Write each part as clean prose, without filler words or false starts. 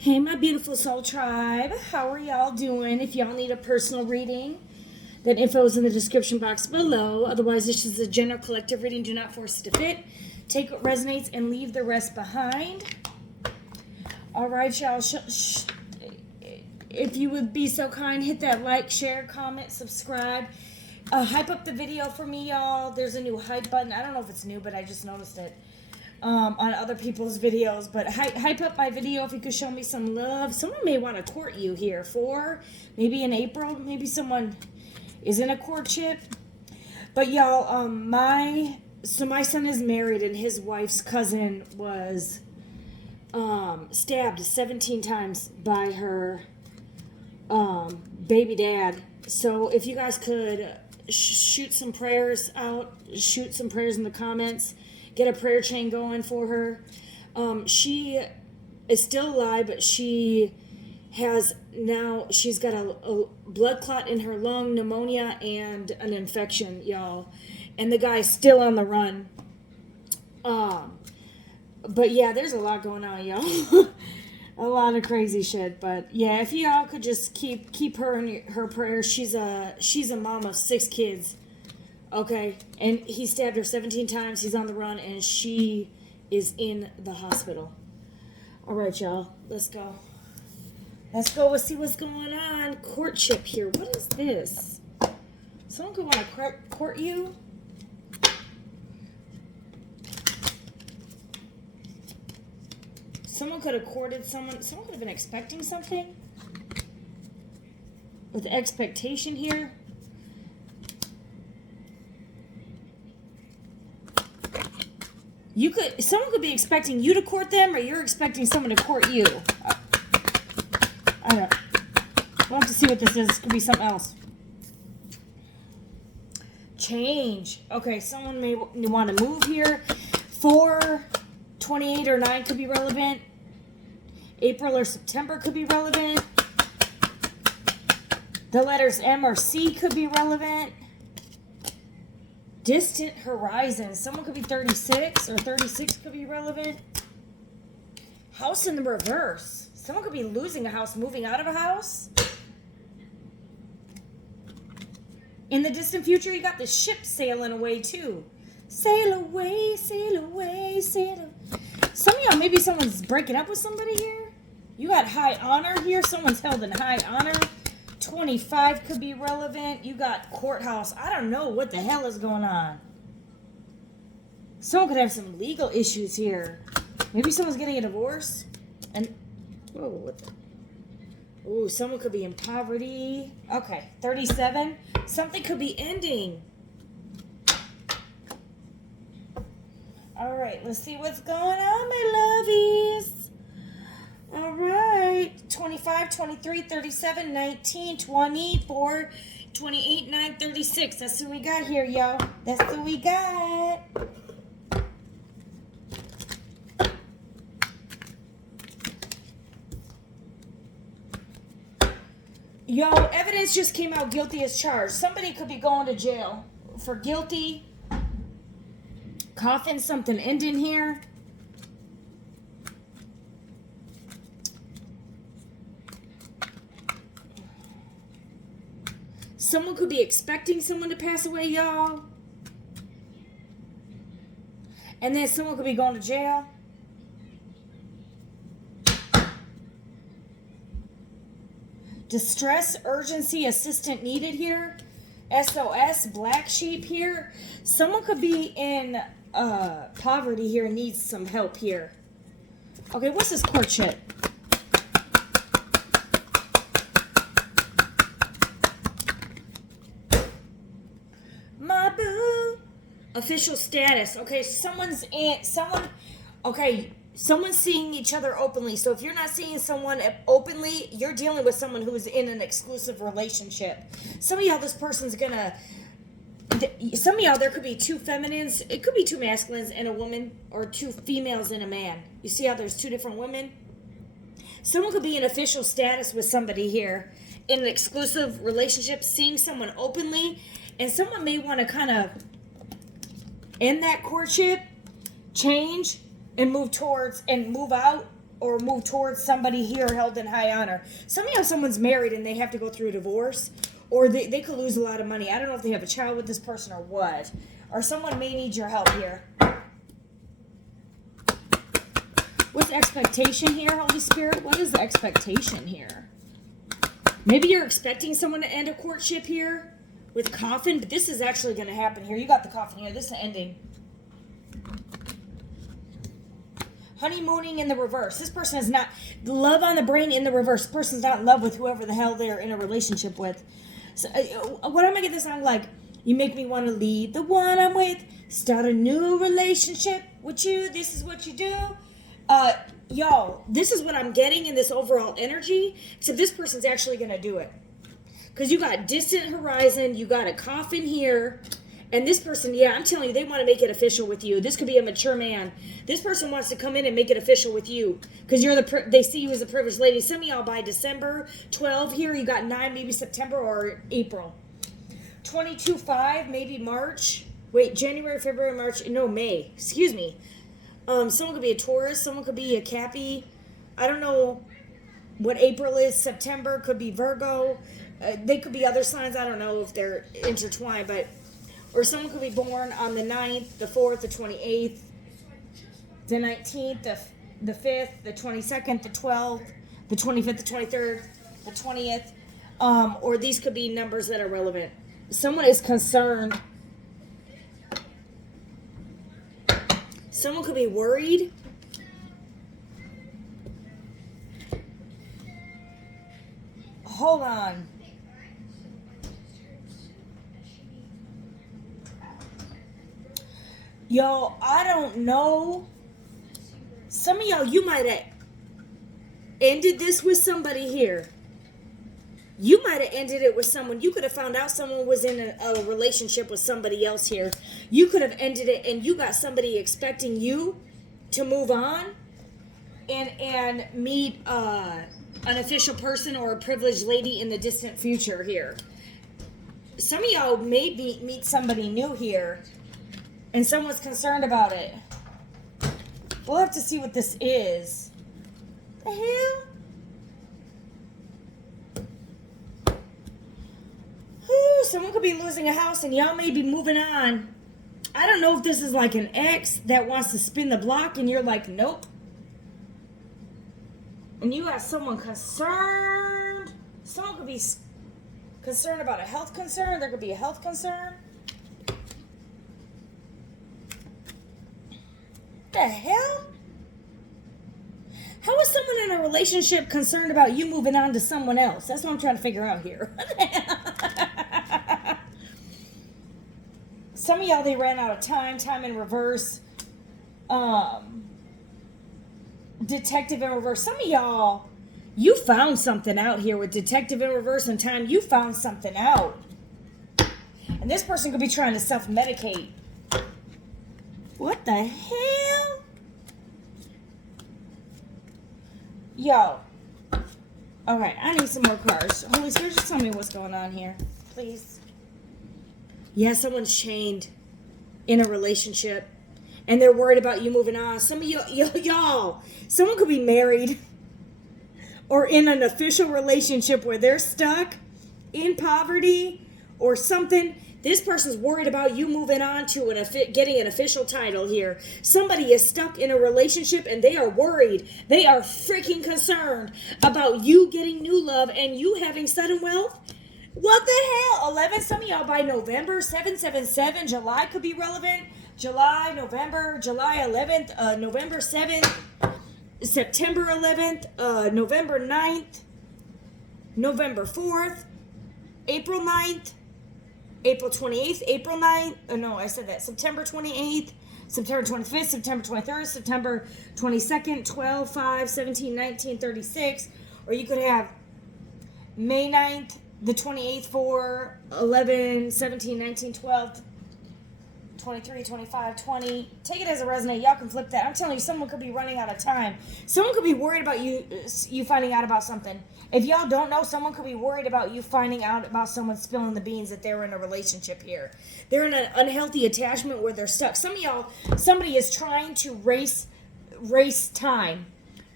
Hey, my beautiful soul tribe. How are y'all doing? If y'all need a personal reading, that info is in the description box below. Otherwise, this is a general collective reading. Do not force it to fit. Take what resonates and leave the rest behind. All right, y'all. If you would be so kind, hit that like, share, comment, subscribe. Hype up the video for me, y'all. There's a new hype button. I don't know if it's new, but I just noticed it. On other people's videos, but hype up my video if you could show me some love. Someone may want to court you here for maybe in April. Maybe someone is in a courtship. But y'all, my son is married and his wife's cousin was stabbed 17 times by her baby dad. So if you guys could shoot some prayers out, shoot some prayers in the comments. Get a prayer chain going for her. She is still alive, but she's got a blood clot in her lung, pneumonia, and an infection, y'all. And the guy's still on the run. But yeah, there's a lot going on, y'all. A lot of crazy shit. But yeah, if y'all could just keep her in her prayers. She's a mom of 6 kids. Okay, and he stabbed her 17 times. He's on the run, and she is in the hospital. All right, y'all, let's go. Let's go and see what's going on. Courtship here. What is this? Someone could want to court you? Someone could have courted someone. Someone could have been expecting something. With expectation here. Someone could be expecting you to court them, or you're expecting someone to court you. I don't know. We'll have to see what this is. This could be something else. Change. Okay, someone may want to move here. 4, 28, or 9 could be relevant. April or September could be relevant. The letters M or C could be relevant. Distant horizon. Someone could be 36 or 36 could be relevant. House in the reverse. Someone could be losing a house, moving out of a house. In the distant future, you got the ship sailing away too. Sail away, sail away, sail away. Some of y'all, maybe someone's breaking up with somebody here. You got high honor here. Someone's held in high honor. 25 could be relevant. You got courthouse. I don't know what the hell is going on. Someone could have some legal issues here. Maybe someone's getting a divorce. And whoa, what the? Ooh, someone could be in poverty. Okay, 37. Something could be ending. All right, let's see what's going on, my lovies. All right, 25, 23, 37, 19, 24, 28, 9, 36. That's what we got here, y'all. That's what we got. Yo, evidence just came out guilty as charged. Somebody could be going to jail for guilty. Coffin, something ending here. Someone could be expecting someone to pass away, y'all. And then someone could be going to jail. Distress, urgency, assistant needed here. SOS, black sheep here. Someone could be in poverty here and needs some help here. Okay, what's this courtship? My boo. Official status. Okay, someone's seeing each other openly. So if you're not seeing someone openly, you're dealing with someone who is in an exclusive relationship. Some of y'all, this person's gonna... Some of y'all, there could be 2 feminines. It could be 2 masculines and a woman, or 2 females and a man. You see how there's 2 different women? Someone could be in official status with somebody here in an exclusive relationship, seeing someone openly, and someone may want to kind of end that courtship, change, and move towards and move out or move towards somebody here held in high honor. Some of you know someone's married and they have to go through a divorce, or they could lose a lot of money. I don't know if they have a child with this person or what. Or someone may need your help here. What's expectation here, Holy Spirit? What is the expectation here? Maybe you're expecting someone to end a courtship here with coffin, but this is actually going to happen here. You got the coffin here. This is ending. Honeymooning in the reverse. This person is not love on the brain in the reverse. This person's not in love with whoever the hell they're in a relationship with. So, what am I getting this sound like? You make me want to leave the one I'm with, start a new relationship with you. This is what you do. Y'all, this is what I'm getting in this overall energy. So this person's actually going to do it. Because you got distant horizon, you got a coffin here. And this person, yeah, I'm telling you, they want to make it official with you. This could be a mature man. This person wants to come in and make it official with you. Because they see you as a privileged lady. Some of y'all by December 12 here, you got 9, maybe September or April. 22-5, maybe March. Wait, January, February, March. No, May. Excuse me. Someone could be a Taurus. Someone could be a Cappy. I don't know what April is. September could be Virgo. They could be other signs. I don't know if they're intertwined, but... Or someone could be born on the 9th, the 4th, the 28th, the 19th, the 5th, the 22nd, the 12th, the 25th, the 23rd, the 20th. Or these could be numbers that are relevant. Someone is concerned. Someone could be worried. Hold on. Yo, I don't know. Some of y'all, you might have ended this with somebody here. You might have ended it with someone. You could have found out someone was in a relationship with somebody else here. You could have ended it and you got somebody expecting you to move on and meet an official person or a privileged lady in the distant future here. Some of y'all may meet somebody new here. And someone's concerned about it. We'll have to see what this is. The hell? Whew, someone could be losing a house and y'all may be moving on. I don't know if this is like an ex that wants to spin the block and you're like, nope. And you got someone concerned. Someone could be concerned about a health concern. There could be a health concern. The hell? How is someone in a relationship concerned about you moving on to someone else? That's what I'm trying to figure out here. Some of y'all, they ran out of time in reverse. Detective in reverse. Some of y'all, you found something out here with detective in reverse and time. You found something out. And this person could be trying to self-medicate. What the hell? Yo. Alright, I need some more cards. Holy Spirit, just tell me what's going on here. Please. Yeah, someone's chained in a relationship. And they're worried about you moving on. Some of y'all. Someone could be married. Or in an official relationship where they're stuck in poverty or something. This person's worried about you moving on to getting an official title here. Somebody is stuck in a relationship and they are worried. They are freaking concerned about you getting new love and you having sudden wealth. What the hell? 11, some of y'all by November, 777, July could be relevant. July 11th, November 7th, September 11th, November 9th, November 4th, April 9th, April 28th, April 9th, September 28th, September 25th, September 23rd, September 22nd, 12, 5, 17, 19, 36, or you could have May 9th, the 28th, 4, 11, 17, 19, 12, 23, 25, 20. Take it as a resonate. Y'all can flip that. I'm telling you, someone could be running out of time. Someone could be worried about you finding out about something. If y'all don't know, someone could be worried about you finding out about someone spilling the beans that they're in a relationship here. They're in an unhealthy attachment where they're stuck. Some of y'all, somebody is trying to race time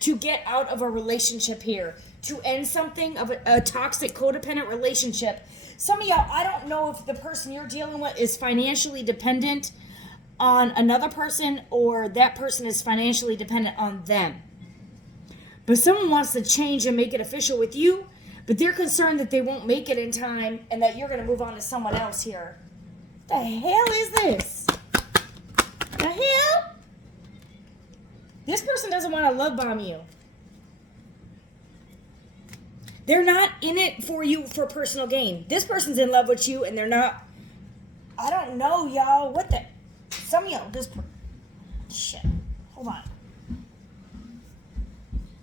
to get out of a relationship here, to end something of a toxic codependent relationship. Some of y'all, I don't know if the person you're dealing with is financially dependent on another person or that person is financially dependent on them. But someone wants to change and make it official with you, but they're concerned that they won't make it in time and that you're going to move on to someone else here. The hell is this? The hell? This person doesn't want to love bomb you. They're not in it for you for personal gain. This person's in love with you and they're not. I don't know, y'all. What the? Some of y'all, shit. Hold on.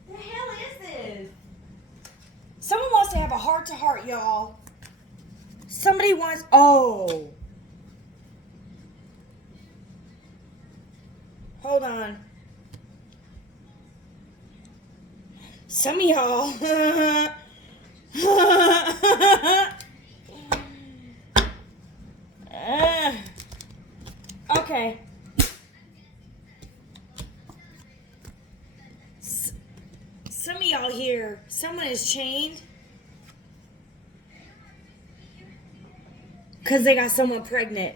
The hell is this? Someone wants to have a heart-to-heart, y'all. Somebody wants... Oh. Hold on. Some of y'all... okay. Some of y'all here, someone is chained because they got someone pregnant.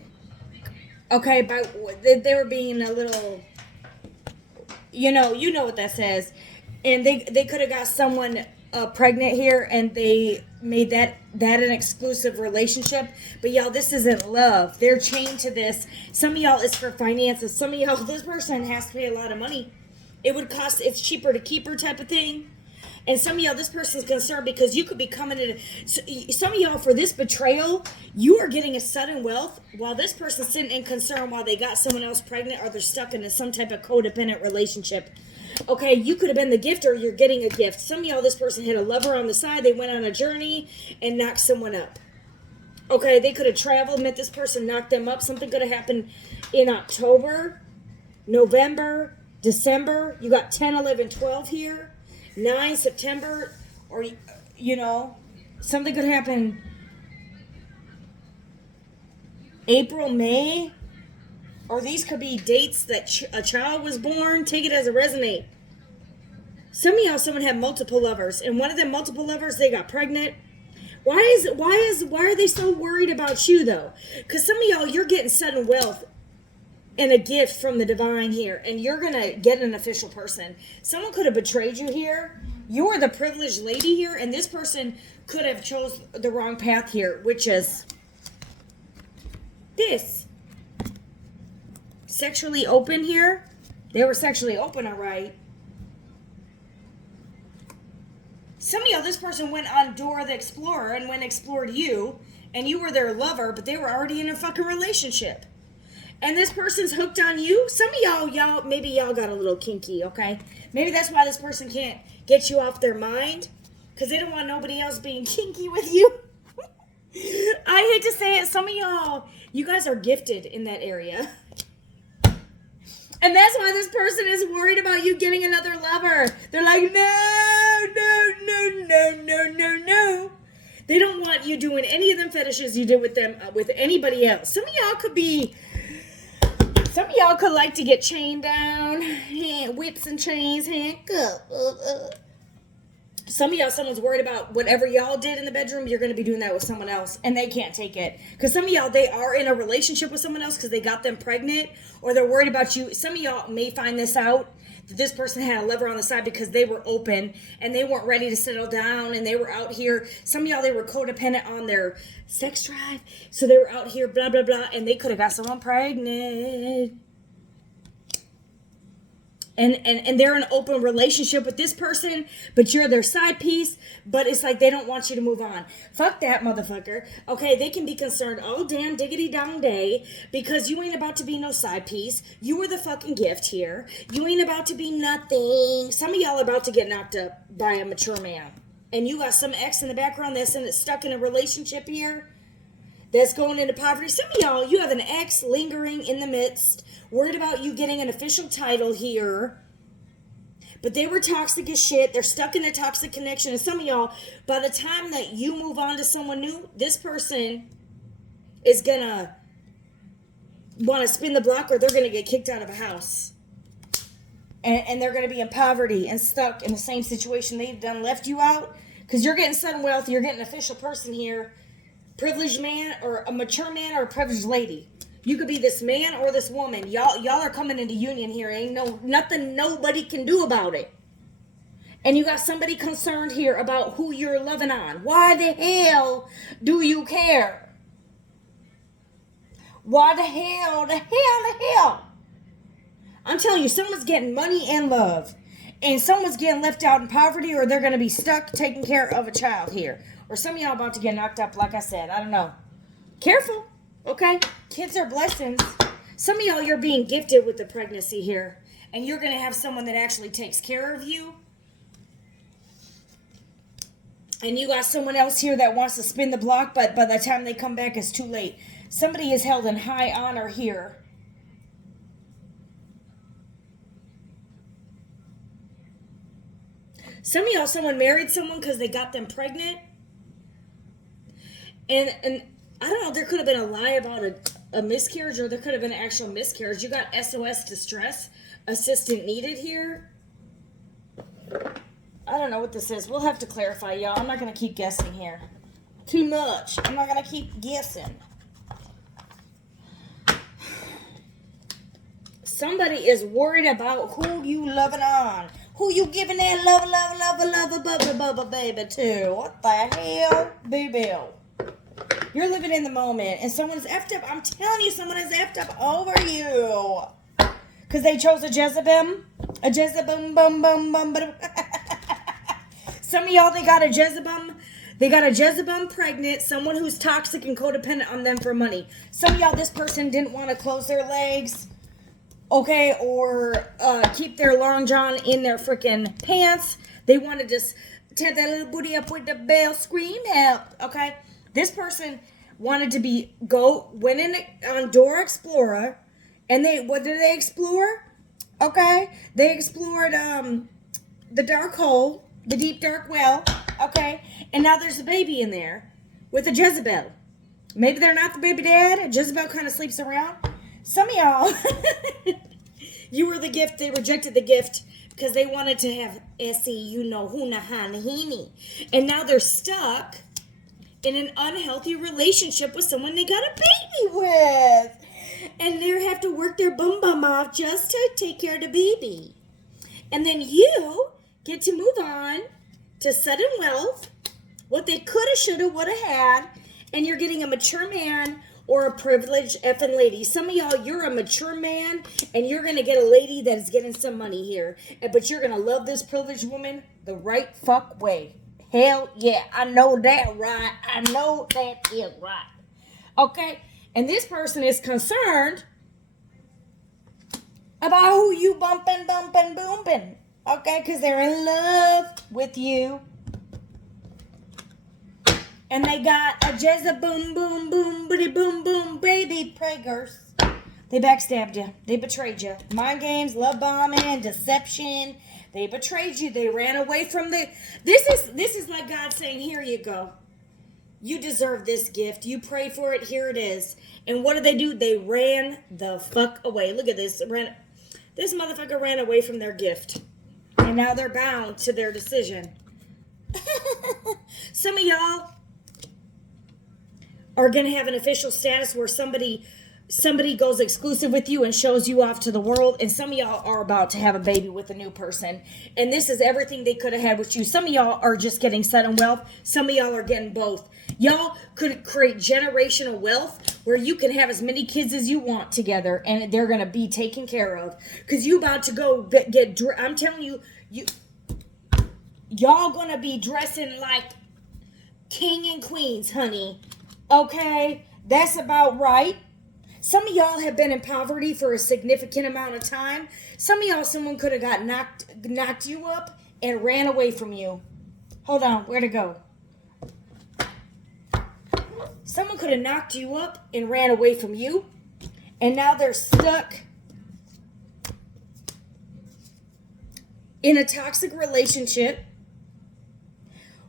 Okay, but they were being a little, you know what that says. And they could have got someone pregnant here and they made that an exclusive relationship. But y'all, this isn't love. They're chained to this. Some of y'all is for finances. Some of y'all, this person has to pay a lot of money. It would cost, it's cheaper to keep her type of thing. And some of y'all, this person's concerned because you could be coming in. Some of y'all, for this betrayal, you are getting a sudden wealth while this person's sitting in concern while they got someone else pregnant or they're stuck in some type of codependent relationship. Okay, you could have been the gift or you're getting a gift. Some of y'all, this person had a lover on the side. They went on a journey and knocked someone up. Okay, they could have traveled, met this person, knocked them up. Something could have happened in October, November, December. You got 10, 11, 12 here. 9 September, or, something could happen April, May, or these could be dates that a child was born. Take it as a resonate. Some of y'all, someone had multiple lovers, and one of them multiple lovers, they got pregnant. Why are they so worried about you though? Because some of y'all, you're getting sudden wealth and a gift from the divine here, and you're gonna get an official person. Someone could have betrayed you here. You are the privileged lady here, and this person could have chose the wrong path here, which is this. Sexually open here. They were sexually open, all right. Some of y'all, this person went on Dora the Explorer and went and explored you, and you were their lover, but they were already in a fucking relationship. And this person's hooked on you. Some of y'all, maybe y'all got a little kinky, okay? Maybe that's why this person can't get you off their mind, because they don't want nobody else being kinky with you. I hate to say it, some of y'all, you guys are gifted in that area. And that's why this person is worried about you getting another lover. They're like, no. They don't want you doing any of them fetishes you did with them, with anybody else. Some of y'all could like to get chained down, whips and chains, handcuffs. Some of y'all, someone's worried about whatever y'all did in the bedroom, you're going to be doing that with someone else, and they can't take it. Because some of y'all, they are in a relationship with someone else because they got them pregnant, or they're worried about you. Some of y'all may find this out, that this person had a lover on the side because they were open, and they weren't ready to settle down, and they were out here. Some of y'all, they were codependent on their sex drive, so they were out here, blah, blah, blah, and they could have got someone pregnant. And they're in an open relationship with this person, but you're their side piece, but it's like they don't want you to move on. Fuck that motherfucker. Okay, they can be concerned all damn diggity dong day because you ain't about to be no side piece. You were the fucking gift here. You ain't about to be nothing. Some of y'all are about to get knocked up by a mature man. And you got some ex in the background that's stuck in a relationship here that's going into poverty. Some of y'all, you have an ex lingering in the midst, worried about you getting an official title here. But they were toxic as shit. They're stuck in a toxic connection. And some of y'all, by the time that you move on to someone new, this person is going to want to spin the block or they're going to get kicked out of a house. and they're going to be in poverty and stuck in the same situation they've done left you out. Because you're getting sudden wealth, you're getting an official person here, privileged man or a mature man or a privileged lady. You could be this man or this woman. Y'all are coming into union here. Ain't nothing nobody can do about it. And you got somebody concerned here about who you're loving on. Why the hell do you care? Why the hell? I'm telling you, someone's getting money and love. And someone's getting left out in poverty, or they're going to be stuck taking care of a child here. Or some of y'all about to get knocked up, like I said. I don't know. Careful, okay? Kids are blessings. Some of y'all, you're being gifted with the pregnancy here. And you're going to have someone that actually takes care of you. And you got someone else here that wants to spin the block, but by the time they come back, it's too late. Somebody is held in high honor here. Some of y'all, someone married someone because they got them pregnant. And I don't know, there could have been a lie about a miscarriage, or there could have been an actual miscarriage. You got SOS distress assistant needed here. I don't know what this is. We'll have to clarify, y'all. I'm not going to keep guessing here. Too much. I'm not going to keep guessing. Somebody is worried about who you loving on. Who you giving that love, baby to? What the hell, baby? You're living in the moment, and someone's effed up. I'm telling you, someone is effed up over you. Because they chose a Jezebel. A Jezebel, bum, bum, bum. Some of y'all, they got a Jezebel. They got a Jezebel pregnant, someone who's toxic and codependent on them for money. Some of y'all, this person didn't want to close their legs. Okay, or keep their long john in their freaking pants. They want to just tear that little booty up with the bell, scream help. Okay, this person wanted to went in on Dora Explorer, and what did they explore? Okay, they explored the dark hole, the deep dark well. Okay, and now there's a baby in there with a Jezebel. Maybe they're not the baby dad. Jezebel kind of sleeps around. Some of y'all, you were the gift. They rejected the gift because they wanted to have huna hanahini. And now they're stuck in an unhealthy relationship with someone they got a baby with. And they have to work their bum off just to take care of the baby. And then you get to move on to sudden wealth, what they coulda, shoulda, woulda had, and you're getting a mature man or a privileged effing lady. Some of y'all, you're a mature man, and you're going to get a lady that is getting some money here. But you're going to love this privileged woman the right fuck way. Hell yeah, I know that right. I know that is right. Okay? And this person is concerned about who you bumping. Okay? Because they're in love with you. And they got a Jezebel boom, baby preggers. They backstabbed you. They betrayed you. Mind games, love bombing, deception. They betrayed you. They ran away from This is like God saying, here you go. You deserve this gift. You pray for it. Here it is. And what did they do? They ran the fuck away. Look at this. This motherfucker ran away from their gift. And now they're bound to their decision. Some of y'all are going to have an official status where somebody goes exclusive with you and shows you off to the world. And some of y'all are about to have a baby with a new person. And this is everything they could have had with you. Some of y'all are just getting sudden wealth. Some of y'all are getting both. Y'all could create generational wealth where you can have as many kids as you want together. And they're going to be taken care of. Because you about to go I'm telling you, y'all going to be dressing like king and queens, honey. Okay, that's about right. Some of y'all have been in poverty for a significant amount of time. Some of y'all, someone could have got knocked you up and ran away from you. Hold on, where'd it go? Someone could have knocked you up and ran away from you. And now they're stuck in a toxic relationship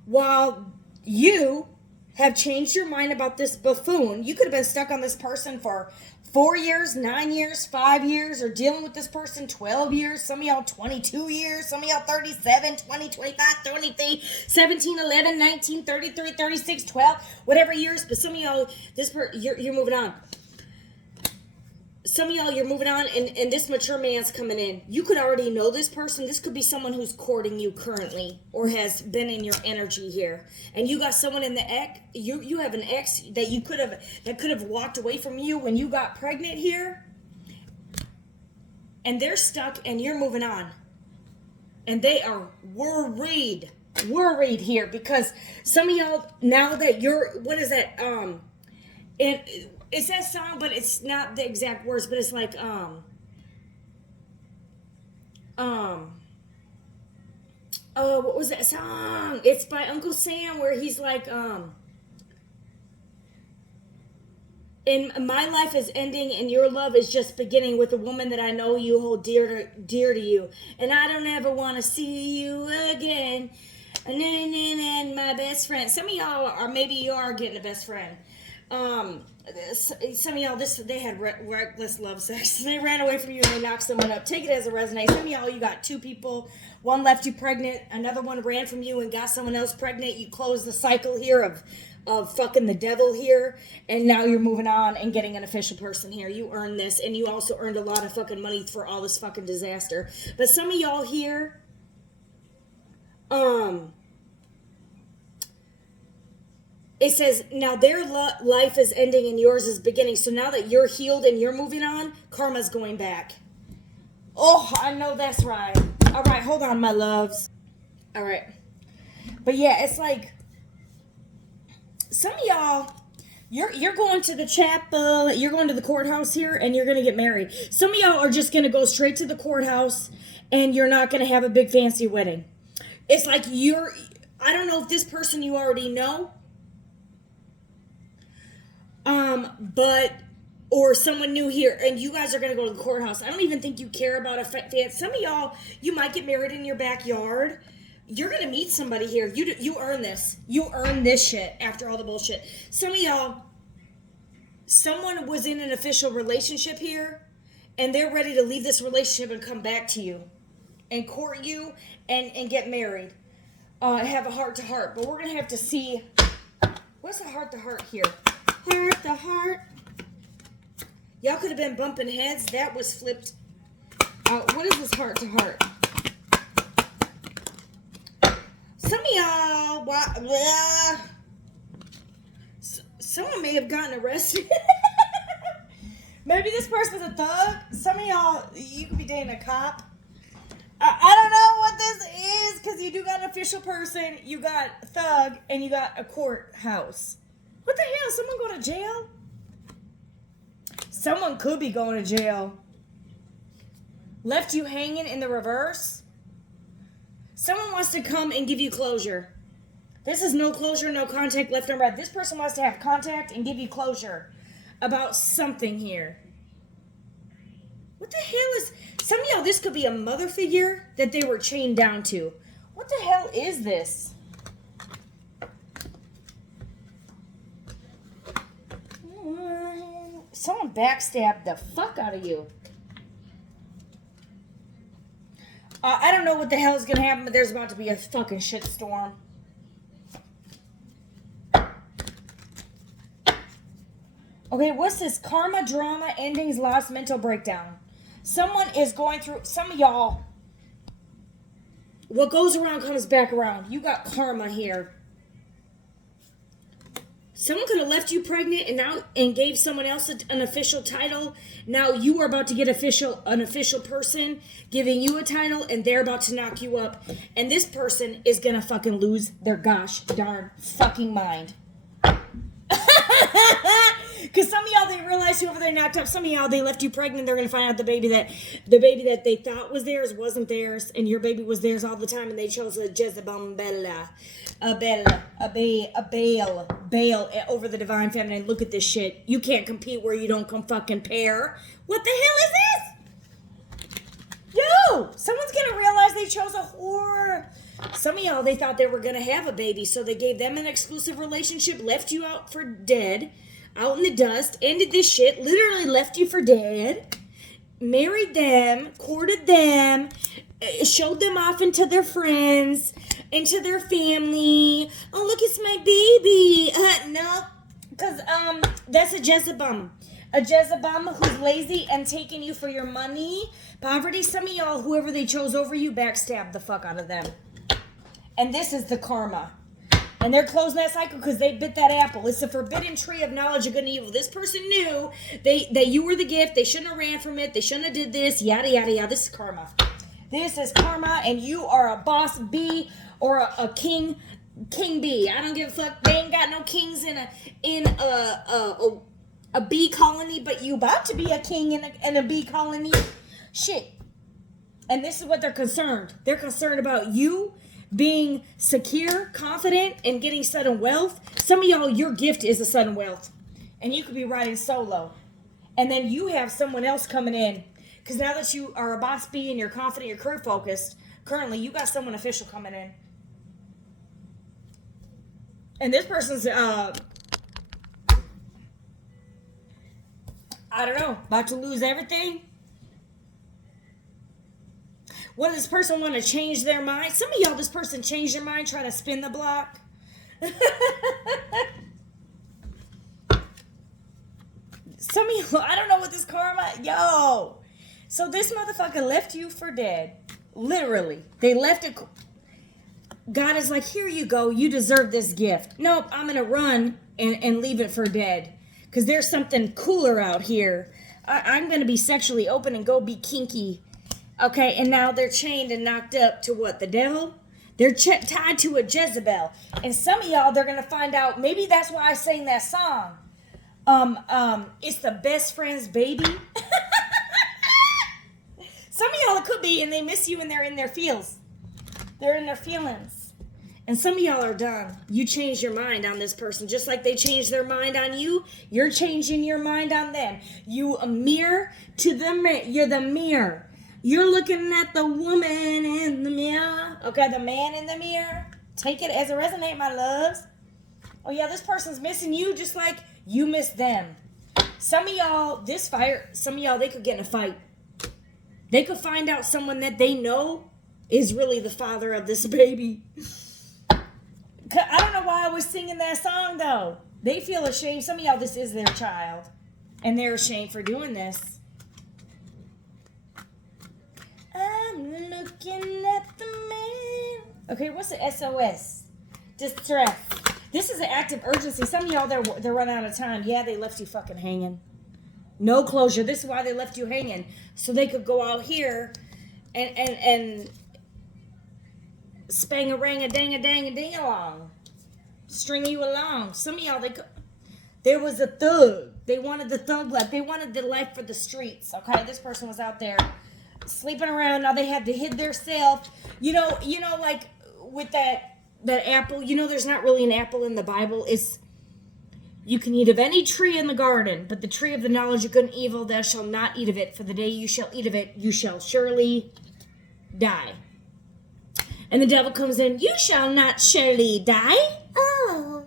while you have changed your mind about this buffoon. You could have been stuck on this person for 4 years, 9 years, 5 years, or dealing with this person 12 years, some of y'all 22 years, some of y'all 37, 20, 25, 23, 17, 11, 19, 33, 36, 12, whatever years, but some of y'all, you're moving on. Some of y'all, you're moving on, and this mature man's coming in. You could already know this person. This could be someone who's courting you currently or has been in your energy here. And you got someone in the ex. You have an ex that could have walked away from you when you got pregnant here. And they're stuck, and you're moving on. And they are worried here because some of y'all, now that you're, what is that? And it's that song, but it's not the exact words, but it's like, oh, what was that song? It's by Uncle Sam where he's like, and my life is ending and your love is just beginning with a woman that I know you hold dear to you. And I don't ever want to see you again. And my best friend. Some of y'all are, maybe you are getting a best friend. Some of y'all, they had reckless love sex. They ran away from you and they knocked someone up. Take it as a resonate. Some of y'all, you got 2 people. One left you pregnant. Another one ran from you and got someone else pregnant. You close the cycle here of fucking the devil here. And now you're moving on and getting an official person here. You earned this. And you also earned a lot of fucking money for all this fucking disaster. But some of y'all here, it says, now their life is ending and yours is beginning. So now that you're healed and you're moving on, karma's going back. Oh, I know that's right. All right, hold on, my loves. All right. But yeah, it's like, some of y'all, you're going to the chapel, you're going to the courthouse here, and you're going to get married. Some of y'all are just going to go straight to the courthouse, and you're not going to have a big fancy wedding. It's like I don't know if this person you already know, or someone new here, and you guys are going to go to the courthouse. I don't even think you care about a fan. Some of y'all, you might get married in your backyard. You're going to meet somebody here. You earn this. You earn this shit after all the bullshit. Some of y'all, someone was in an official relationship here, and they're ready to leave this relationship and come back to you and court you and get married. Have a heart-to-heart. But we're going to have to see, what's the heart-to-heart here? Heart-to-heart. Y'all could have been bumping heads. That was flipped. What is this heart-to-heart? Some of y'all, someone may have gotten arrested. Maybe this person's a thug. Some of y'all, you could be dating a cop. I don't know what this is, because you do got an official person, you got a thug, and you got a courthouse. What the hell? Someone go to jail? Someone could be going to jail. Left you hanging in the reverse? Someone wants to come and give you closure. This is no closure, no contact, left and right. This person wants to have contact and give you closure about something here. What the hell is... Some of y'all, this could be a mother figure that they were chained down to. What the hell is this? Someone backstabbed the fuck out of you. I don't know what the hell is going to happen, but there's about to be a fucking shitstorm. Okay, what's this? Karma, drama, endings, loss, mental breakdown. Someone is going through, some of y'all, what goes around comes back around. You got karma here. Someone could have left you pregnant and gave someone else an official title. Now you are about to get an official person giving you a title, and they're about to knock you up. And this person is gonna fucking lose their gosh darn fucking mind. Because some of y'all, they realized whoever they knocked up, some of y'all, they left you pregnant, they're going to find out the baby that they thought was theirs wasn't theirs, and your baby was theirs all the time, and they chose a Jezebel Baal over the divine feminine. Look at this shit. You can't compete where you don't come fucking pair. What the hell is this? Yo, someone's going to realize they chose a whore. Some of y'all, they thought they were going to have a baby, so they gave them an exclusive relationship, left you out for dead. out in the dust, ended this shit, literally left you for dead, married them, courted them, showed them off into their friends, into their family. Oh, look, it's my baby. No, because that's a Jezebel. A Jezebel who's lazy and taking you for your money. Poverty, some of y'all, whoever they chose over you, backstabbed the fuck out of them. And this is the karma. And they're closing that cycle because they bit that apple. It's the forbidden tree of knowledge of good and evil. This person knew that you were the gift. They shouldn't have ran from it. They shouldn't have did this. Yada, yada, yada. This is karma. This is karma, and you are a boss bee or a king bee. I don't give a fuck. They ain't got no kings in a bee colony, but you about to be a king in a bee colony. Shit. And this is what they're concerned. They're concerned about you being secure, confident, and getting sudden wealth. Some of y'all, your gift is a sudden wealth. And you could be riding solo. And then you have someone else coming in. Because now that you are a boss bee and you're confident, you're career focused, currently you got someone official coming in. And this person's, I don't know, about to lose everything. What does this person want to change their mind? Some of y'all, this person changed their mind, try to spin the block. Some of you, I don't know what this karma, yo. So this motherfucker left you for dead. Literally. They left it. God is like, here you go. You deserve this gift. Nope, I'm going to run and leave it for dead. Because there's something cooler out here. I'm going to be sexually open and go be kinky. Okay, and now they're chained and knocked up to what? The devil? They're tied to a Jezebel. And some of y'all, they're going to find out, maybe that's why I sang that song. It's the best friend's baby. Some of y'all it could be, and they miss you and they're in their feels. They're in their feelings. And some of y'all are done. You changed your mind on this person. Just like they changed their mind on you, you're changing your mind on them. You a mirror to the mirror. You're the mirror. You're looking at the woman in the mirror. Okay, the man in the mirror. Take it as a resonate, my loves. Oh yeah, this person's missing you just like you miss them. Some of y'all, some of y'all, they could get in a fight. They could find out someone that they know is really the father of this baby. I don't know why I was singing that song, though. They feel ashamed. Some of y'all, this is their child. And they're ashamed for doing this. I'm looking at the man. Okay, what's the SOS? Distress. This is an act of urgency. Some of y'all, they're running out of time. Yeah, they left you fucking hanging. No closure. This is why they left you hanging. So they could go out here and spang-a-rang-a-dang-a-dang-a-ding-along. String you along. Some of y'all, there was a thug. They wanted the thug life. They wanted the life for the streets. Okay, this person was out there sleeping around. Now they had to hid their self. You know, like with that apple. You know, there's not really an apple in the Bible. It's you can eat of any tree in the garden, but the tree of the knowledge of good and evil, thou shalt not eat of it. For the day you shall eat of it, you shall surely die. And the devil comes in, you shall not surely die. Oh.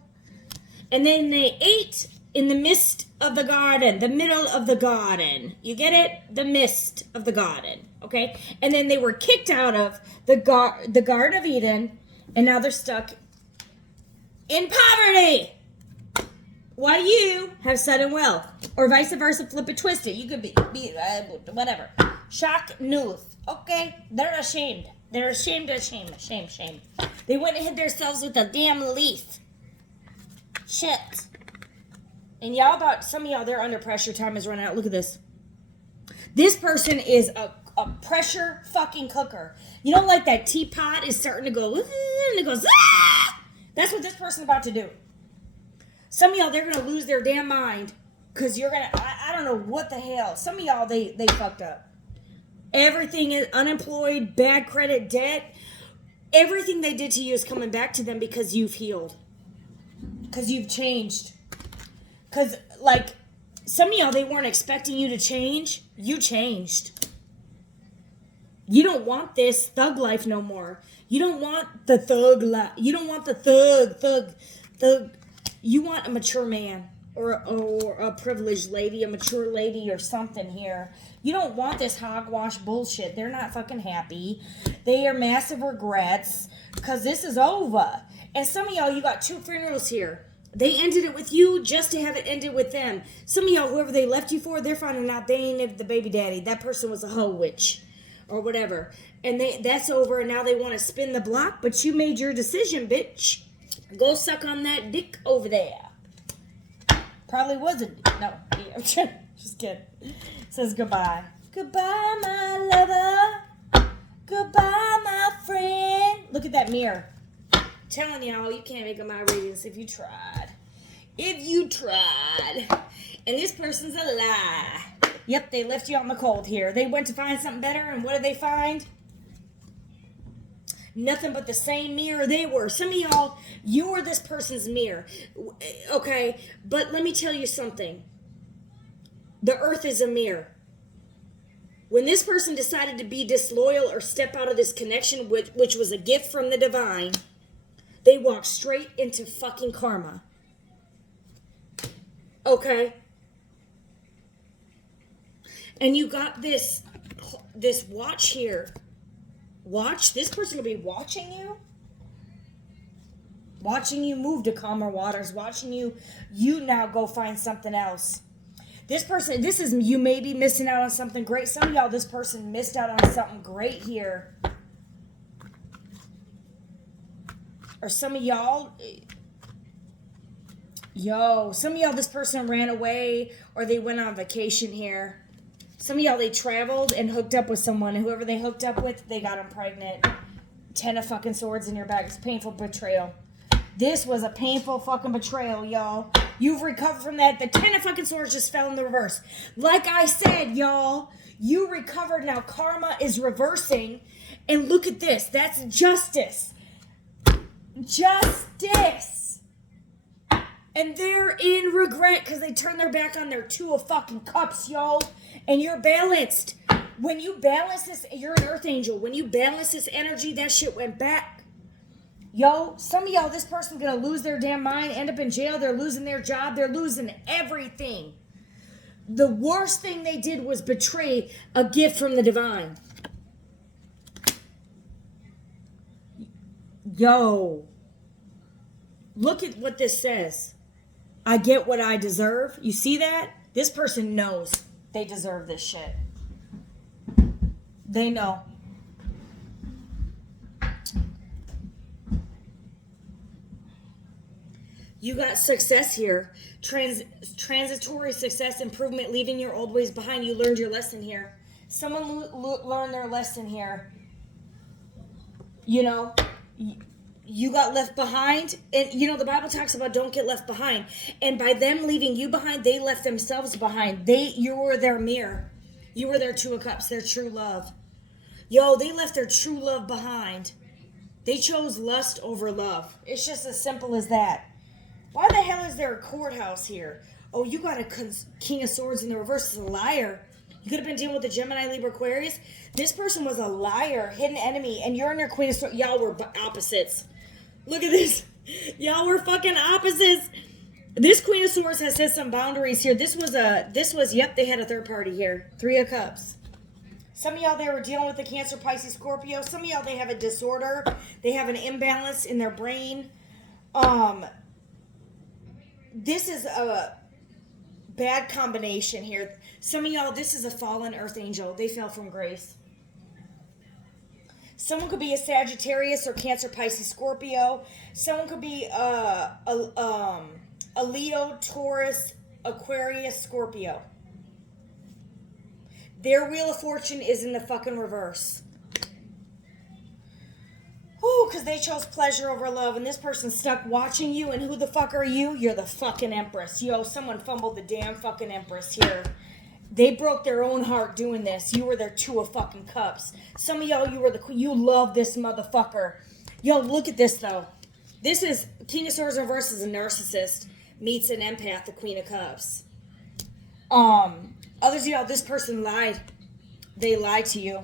And then they ate in the midst of the garden, the middle of the garden. You get it? The midst of the garden. Okay? And then they were kicked out of the Garden of Eden, and now they're stuck in poverty. While you have sudden wealth. Or vice versa, flip it, twist it. You could be whatever. Shock news. Okay? They're ashamed. They're ashamed. Shame. They went and hid themselves with a damn leaf. Shit. And some of y'all, they're under pressure. Time is running out. Look at this. This person is a pressure fucking cooker. You know, like that teapot is starting to go, and it goes, ah! That's what this person's about to do. Some of y'all, they're going to lose their damn mind because you're going to, I don't know what the hell. Some of y'all, they fucked up. Everything is unemployed, bad credit, debt. Everything they did to you is coming back to them because you've healed. Because you've changed. Because, like, some of y'all, they weren't expecting you to change. You changed. You don't want this thug life no more. You don't want the thug life. You don't want the thug. You want a mature man or a privileged lady, a mature lady or something here. You don't want this hogwash bullshit. They're not fucking happy. They are massive regrets because this is over. And some of y'all, you got 2 funerals here. They ended it with you just to have it ended with them. Some of y'all, whoever they left you for, they're finding out they ain't the baby daddy. That person was a hoe witch or whatever. And that's over, and now they want to spin the block, but you made your decision, bitch. Go suck on that dick over there. Probably wasn't. No, just kidding. Says goodbye. Goodbye, my lover. Goodbye, my friend. Look at that mirror. Telling y'all, you can't make a my radius if you tried. If you tried. And this person's a lie. Yep, they left you out in the cold here. They went to find something better, and what did they find? Nothing but the same mirror they were. Some of y'all, you were this person's mirror. Okay, but let me tell you something. The earth is a mirror. When this person decided to be disloyal or step out of this connection, which was a gift from the divine, they walked straight into fucking karma. Okay? And you got this watch here. Watch, this person will be watching you. Watching you move to calmer waters. Watching you now go find something else. This person, this is, you may be missing out on something great. Some of y'all, this person missed out on something great here. Or some of y'all, some of y'all, this person ran away or they went on vacation here. Some of y'all, they traveled and hooked up with someone, and whoever they hooked up with, they got them pregnant. 10 of fucking swords in your back. It's painful betrayal. This was a painful fucking betrayal, y'all. You've recovered from that. The 10 of fucking swords just fell in the reverse. Like I said, y'all, you recovered. Now karma is reversing. And look at this. That's justice. Justice. And they're in regret because they turned their back on their 2 of fucking cups, y'all. And you're balanced. When you balance this, you're an earth angel. When you balance this energy, that shit went back. Yo, some of y'all, this person's going to lose their damn mind, end up in jail. They're losing their job. They're losing everything. The worst thing they did was betray a gift from the divine. Yo, look at what this says. I get what I deserve. You see that? This person knows they deserve this shit. They know. You got success here. Transitory success, improvement, leaving your old ways behind. You learned your lesson here. Someone learned their lesson here. You know, you got left behind. And, you know, the Bible talks about don't get left behind. And by them leaving you behind, they left themselves behind. You were their mirror. You were their 2 of cups, their true love. Yo, they left their true love behind. They chose lust over love. It's just as simple as that. Why the hell is there a courthouse here? Oh, you got a King of Swords in the reverse. It's a liar. You could have been dealing with a Gemini, Libra, Aquarius. This person was a liar, hidden enemy, and you're in your Queen of Swords. Y'all were opposites. Look at this. Y'all were fucking opposites. This Queen of Swords has set some boundaries here. Yep, they had a third party here. 3 of Cups. Some of y'all, they were dealing with the Cancer, Pisces, Scorpio. Some of y'all, they have a disorder. They have an imbalance in their brain. This is a bad combination here. Some of y'all, this is a fallen earth angel. They fell from grace. Someone could be a Sagittarius or Cancer, Pisces, Scorpio. Someone could be a Leo, Taurus, Aquarius, Scorpio. Their Wheel of Fortune is in the fucking reverse. Ooh, because they chose pleasure over love, and this person's stuck watching you, and who the fuck are you? You're the fucking Empress. Yo, someone fumbled the damn fucking Empress here. They broke their own heart doing this. You were their 2 of fucking cups. Some of y'all, you were the queen. You love this motherfucker. Yo, look at this, though. This is King of Swords reverse is a narcissist meets an empath, the Queen of Cups. Others of y'all, this person lied. They lied to you.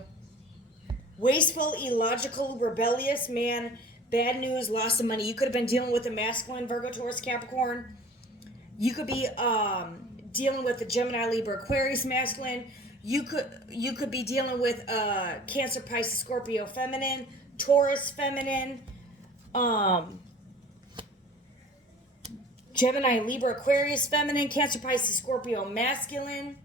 Wasteful, illogical, rebellious man, bad news, loss of money. You could have been dealing with a masculine, Virgo, Taurus, Capricorn. You could be dealing with the Gemini, Libra, Aquarius masculine. You could be dealing with Cancer, Pisces, Scorpio feminine, Taurus feminine, Gemini, Libra, Aquarius feminine, Cancer, Pisces, Scorpio masculine.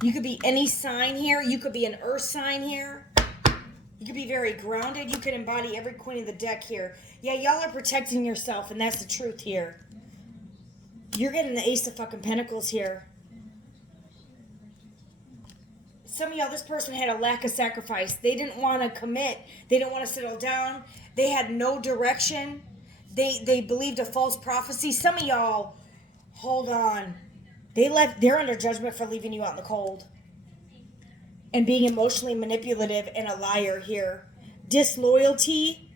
You could be any sign here. You could be an earth sign here. You could be very grounded. You could embody every queen of the deck here. Yeah, y'all are protecting yourself, and that's the truth here. You're getting the Ace of fucking Pentacles here. Some of y'all, this person had a lack of sacrifice. They didn't want to commit. They didn't want to settle down. They had no direction. They believed a false prophecy. Some of y'all, hold on. They're under judgment for leaving you out in the cold. And being emotionally manipulative and a liar here. Disloyalty.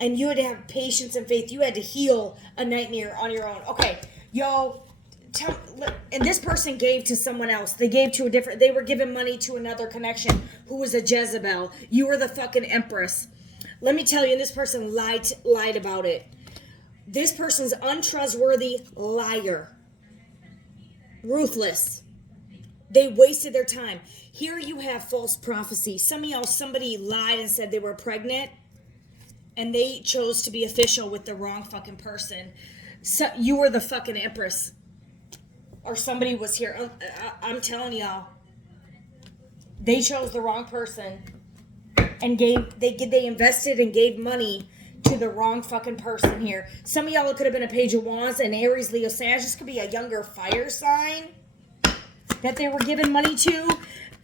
And you had to have patience and faith. You had to heal a nightmare on your own. Okay, yo, and this person gave to someone else. They gave to they were giving money to another connection who was a Jezebel. You were the fucking empress. Let me tell you, this person lied about it. This person's untrustworthy liar. Ruthless. They wasted their time. Here you have false prophecy. Some of y'all, somebody lied and said they were pregnant, and they chose to be official with the wrong fucking person. So you were the fucking empress. Or somebody was here. I'm telling y'all. They chose the wrong person. And they invested and gave money to the wrong fucking person here. Some of y'all, it could have been a Page of Wands, and Aries, Leo, Sag. This could be a younger fire sign that they were giving money to,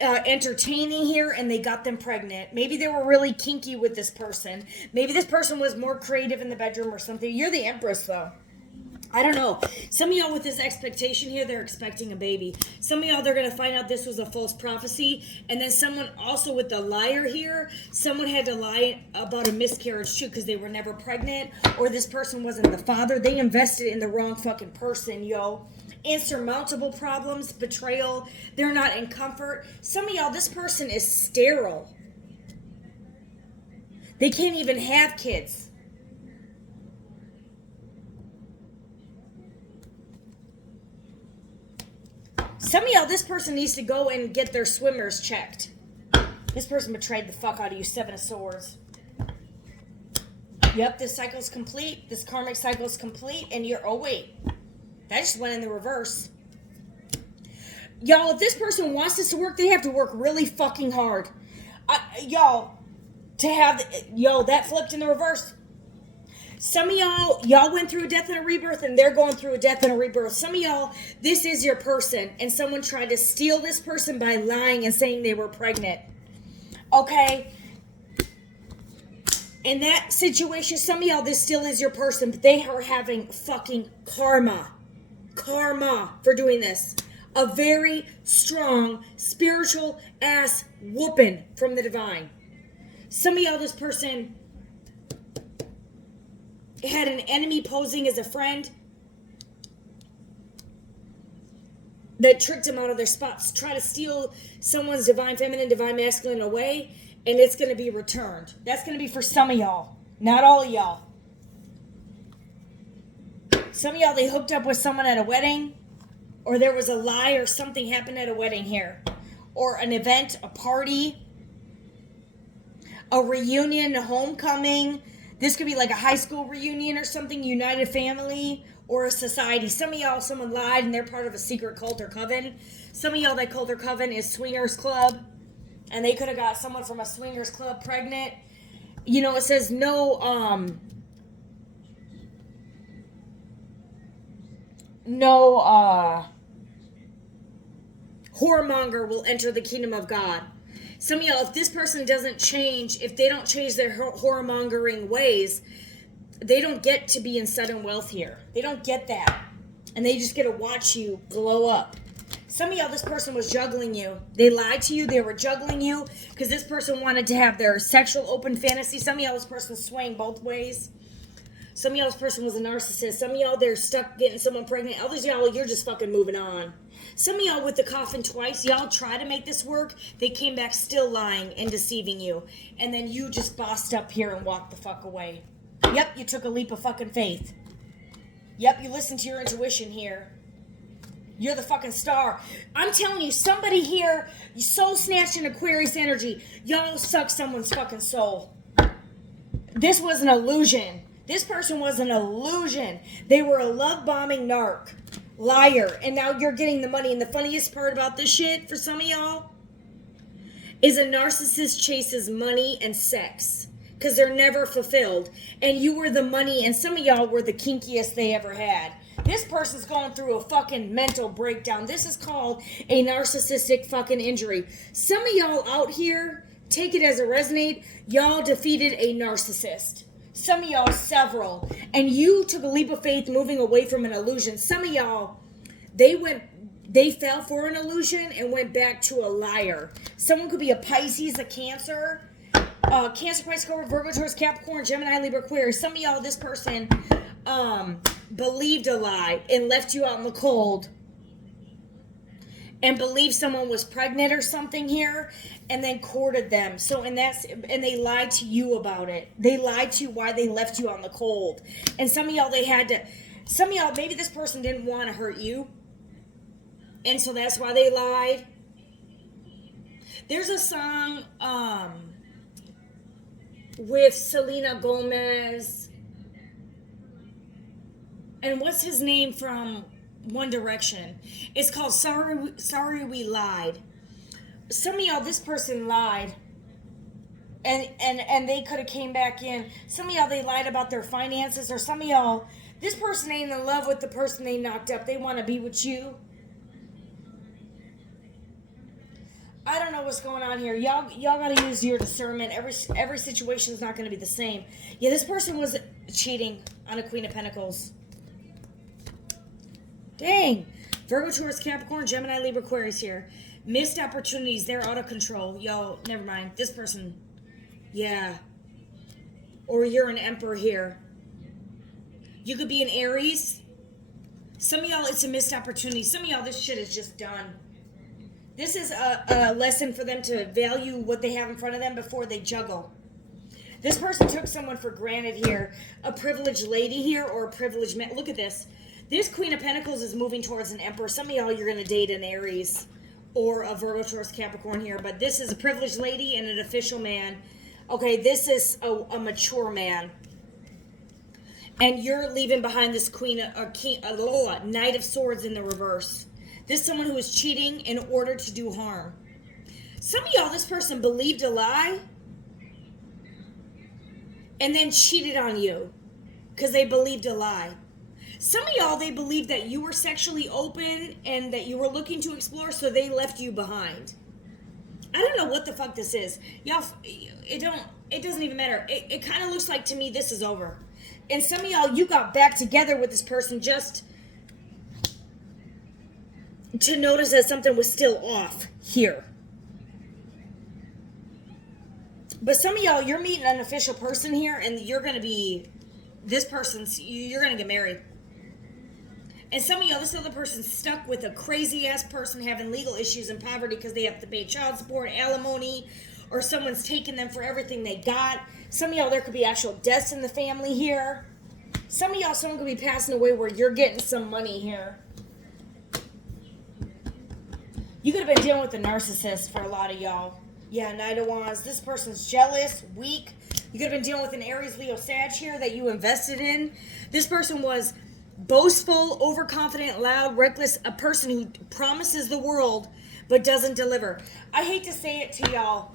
entertaining here, and they got them pregnant. Maybe they were really kinky with this person. Maybe this person was more creative in the bedroom or something. You're the empress, though. I don't know. Some of y'all with this expectation here, they're expecting a baby. Some of y'all, they're going to find out this was a false prophecy. And then someone also with the liar here, someone had to lie about a miscarriage too because they were never pregnant, or this person wasn't the father. They invested in the wrong fucking person, yo. Insurmountable problems, betrayal. They're not in comfort. Some of y'all, this person is sterile. They can't even have kids. Some of y'all, this person needs to go and get their swimmers checked. This person betrayed the fuck out of you. 7 of Swords. Yep, this cycle's complete. This karmic cycle's complete. And you're, oh wait. That just went in the reverse. Y'all, if this person wants this to work, they have to work really fucking hard. Y'all, that flipped in the reverse. Some of y'all went through a death and a rebirth, and they're going through a death and a rebirth. Some of y'all, this is your person, and someone tried to steal this person by lying and saying they were pregnant. Okay? In that situation, some of y'all, this still is your person, but they are having fucking karma. Karma for doing this. A very strong, spiritual ass whooping from the divine. Some of y'all, this person had an enemy posing as a friend that tricked them out of their spots, try to steal someone's divine feminine, divine masculine away, and it's going to be returned. That's going to be for some of y'all, not all of y'all. Some of y'all, they hooked up with someone at a wedding, or there was a lie or something happened at a wedding here, or an event, a party, a reunion, a homecoming. This could be like a high school reunion or something, united family, or a society. Some of y'all, someone lied and they're part of a secret cult or coven. Some of y'all, that cult or coven is swingers club, and they could have got someone from a swingers club pregnant. You know, it says no whoremonger will enter the kingdom of God. Some of y'all, if this person doesn't change, if they don't change their whoremongering ways, they don't get to be in sudden wealth here. They don't get that. And they just get to watch you blow up. Some of y'all, this person was juggling you. They lied to you. They were juggling you because this person wanted to have their sexual open fantasy. Some of y'all, this person was swaying both ways. Some of y'all, this person was a narcissist. Some of y'all, they're stuck getting someone pregnant. Others y'all, you're just fucking moving on. Some of y'all with the coffin twice, y'all try to make this work. They came back still lying and deceiving you. And then you just bossed up here and walked the fuck away. Yep, you took a leap of fucking faith. Yep, you listen to your intuition here. You're the fucking star. I'm telling you, somebody here, soul snatched in Aquarius energy. Y'all suck someone's fucking soul. This was an illusion. This person was an illusion. They were a love bombing narc. Liar. And now you're getting the money. And the funniest part about this shit for some of y'all is a narcissist chases money and sex. Because they're never fulfilled. And you were the money, and some of y'all were the kinkiest they ever had. This person's going through a fucking mental breakdown. This is called a narcissistic fucking injury. Some of y'all out here, take it as a resonate, y'all defeated a narcissist. Some of y'all several. And you took a leap of faith moving away from an illusion. Some of y'all, they fell for an illusion and went back to a liar. Someone could be a Pisces, a Cancer, Cancer, Pisces, Virgo, Taurus, Capricorn, Gemini, Libra, Aquarius. Some of y'all, this person believed a lie and left you out in the cold and believed someone was pregnant or something here and then courted them. So and they lied to you about it. They lied to you why they left you on the cold. And some of y'all maybe this person didn't want to hurt you. And so that's why they lied. There's a song with Selena Gomez. And what's his name from One Direction? It's called Sorry We Lied. Some of y'all, this person lied. And they could have came back in. Some of y'all, they lied about their finances. Or some of y'all, this person ain't in love with the person they knocked up. They want to be with you. I don't know what's going on here. Y'all got to use your discernment. Every situation is not going to be the same. Yeah, this person was cheating on a Queen of Pentacles. Dang. Virgo, Taurus, Capricorn, Gemini, Libra, Aquarius here. Missed opportunities. They're out of control. Yo, never mind. This person. Yeah. Or you're an Emperor here. You could be an Aries. Some of y'all, it's a missed opportunity. Some of y'all, this shit is just done. This is a lesson for them to value what they have in front of them before they juggle. This person took someone for granted here. A privileged lady here or a privileged man. Look at this. This Queen of Pentacles is moving towards an Emperor. Some of y'all, you're going to date an Aries or a Virgo, Taurus, Capricorn here. But this is a privileged lady and an official man. Okay, this is a mature man. And you're leaving behind this Knight of Swords in the reverse. This is someone who is cheating in order to do harm. Some of y'all, this person believed a lie and then cheated on you because they believed a lie. Some of y'all, they believed that you were sexually open and that you were looking to explore, so they left you behind. I don't know what the fuck this is. Y'all, it doesn't even matter. It kind of looks like to me this is over. And some of y'all, you got back together with this person just to notice that something was still off here. But some of y'all, you're meeting an official person here and you're going to be, you're going to get married. And some of y'all, this other person's stuck with a crazy-ass person having legal issues and poverty because they have to pay child support, alimony, or someone's taking them for everything they got. Some of y'all, there could be actual deaths in the family here. Some of y'all, someone could be passing away where you're getting some money here. You could have been dealing with a narcissist for a lot of y'all. Yeah, Knight of Wands. This person's jealous, weak. You could have been dealing with an Aries, Leo, Sag here that you invested in. This person was boastful, overconfident, loud, reckless, a person who promises the world but doesn't deliver. I hate to say it to y'all.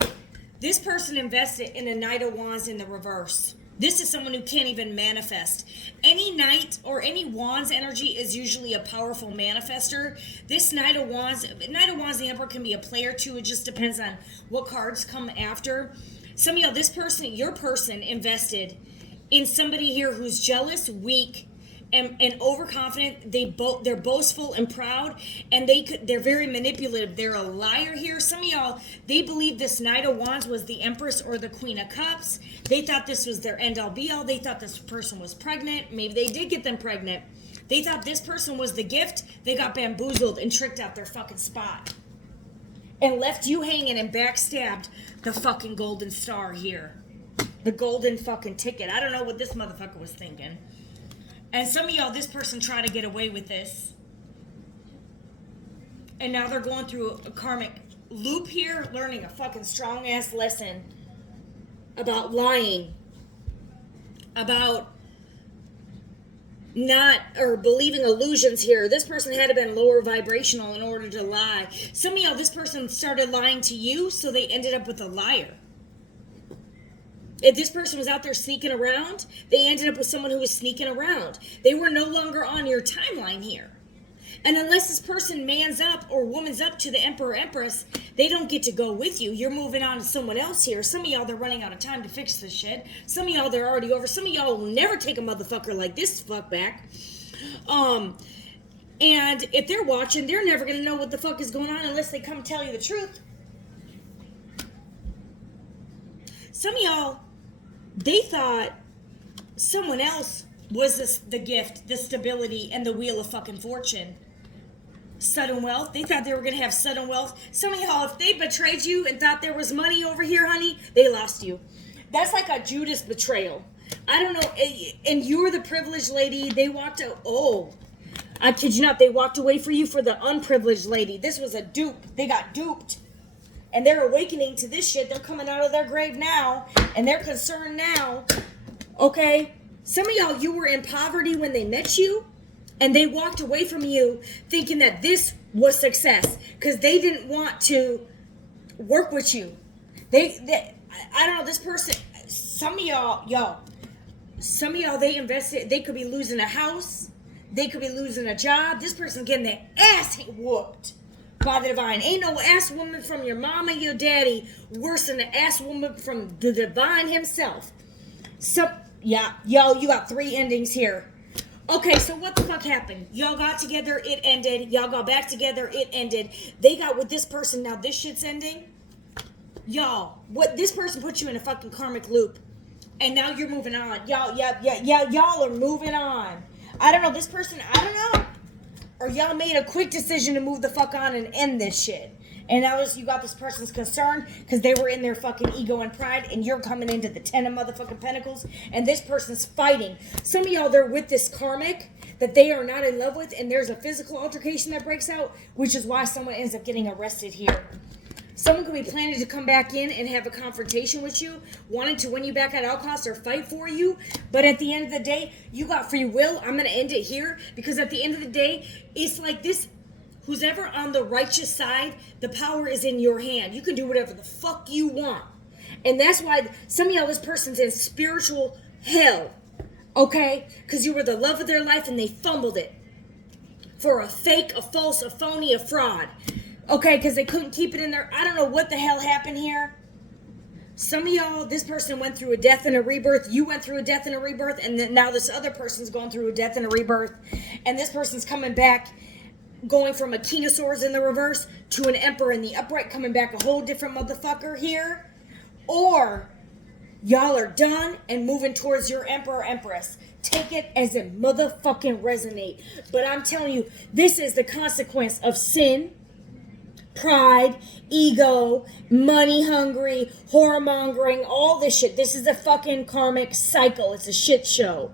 This person invested in a Knight of Wands in the reverse. This is someone who can't even manifest. Any Knight or any Wands energy is usually a powerful manifester. This Knight of Wands, the Emperor can be a player too. It just depends on what cards come after. Some of y'all, your person invested in somebody here who's jealous, weak, and overconfident. They're boastful and proud, and they're very manipulative. They're a liar here. Some of y'all, they believe this Knight of Wands was the Empress or the Queen of Cups. They thought this was their end all be all. They thought this person was pregnant. Maybe they did get them pregnant. They thought this person was the gift. They got bamboozled and tricked out their fucking spot and left you hanging and backstabbed the fucking golden star here. The golden fucking ticket. I don't know what this motherfucker was thinking. And some of y'all, this person tried to get away with this. And now they're going through a karmic loop here, learning a fucking strong ass lesson about lying, about not, or believing illusions here. This person had to have been lower vibrational in order to lie. Some of y'all, this person started lying to you, so they ended up with a liar. If this person was out there sneaking around, they ended up with someone who was sneaking around. They were no longer on your timeline here. And unless this person mans up or woman's up to the Emperor Empress, they don't get to go with you. You're moving on to someone else here. Some of y'all, they're running out of time to fix this shit. Some of y'all, they're already over. Some of y'all will never take a motherfucker like this fuck back. And if they're watching, they're never going to know what the fuck is going on unless they come tell you the truth. Some of y'all, they thought someone else was the gift, the stability, and the wheel of fucking fortune. Sudden wealth. They thought they were going to have sudden wealth. Some of y'all, if they betrayed you and thought there was money over here, honey, they lost you. That's like a Judas betrayal. I don't know. And you were the privileged lady. They walked out. Oh, I kid you not. They walked away for you for the unprivileged lady. This was a dupe. They got duped. And they're awakening to this shit. They're coming out of their grave now. And they're concerned now. Okay? Some of y'all, you were in poverty when they met you. And they walked away from you thinking that this was success. Because they didn't want to work with you. I don't know, this person, some of y'all, they invested, they could be losing a house. They could be losing a job. This person getting their ass whooped by the divine. Ain't no ass woman from your mama and your daddy worse than the ass woman from the divine himself. Y'all, you got 3 endings here. Okay, so what the fuck happened? Y'all got together, it ended. Y'all got back together, it ended. They got with this person, now this shit's ending. Y'all, what this person put you in a fucking karmic loop. And now you're moving on. Y'all are moving on. I don't know, this person, I don't know. Or y'all made a quick decision to move the fuck on and end this shit. And now you got this person's concern because they were in their fucking ego and pride, and you're coming into the 10 of motherfucking pentacles, and this person's fighting. Some of y'all, they're with this karmic that they are not in love with, and there's a physical altercation that breaks out, which is why someone ends up getting arrested here. Someone could be planning to come back in and have a confrontation with you, wanting to win you back at all costs or fight for you. But at the end of the day, you got free will. I'm going to end it here because at the end of the day, it's like this. Who's ever on the righteous side, the power is in your hand. You can do whatever the fuck you want. And that's why some of y'all, this person's in spiritual hell. Okay? Because you were the love of their life and they fumbled it. For a fake, a false, a phony, a fraud. Okay? Because they couldn't keep it in there. I don't know what the hell happened here. Some of y'all, this person went through a death and a rebirth. You went through a death and a rebirth. And then now this other person's going through a death and a rebirth. And this person's coming back, going from a King of Swords in the reverse to an Emperor in the upright, coming back a whole different motherfucker here. Or y'all are done and moving towards your Emperor Empress. Take it as it motherfucking resonate. But I'm telling you, this is the consequence of sin, pride, ego, money hungry, whoremongering, all this shit. This is a fucking karmic cycle. It's a shit show.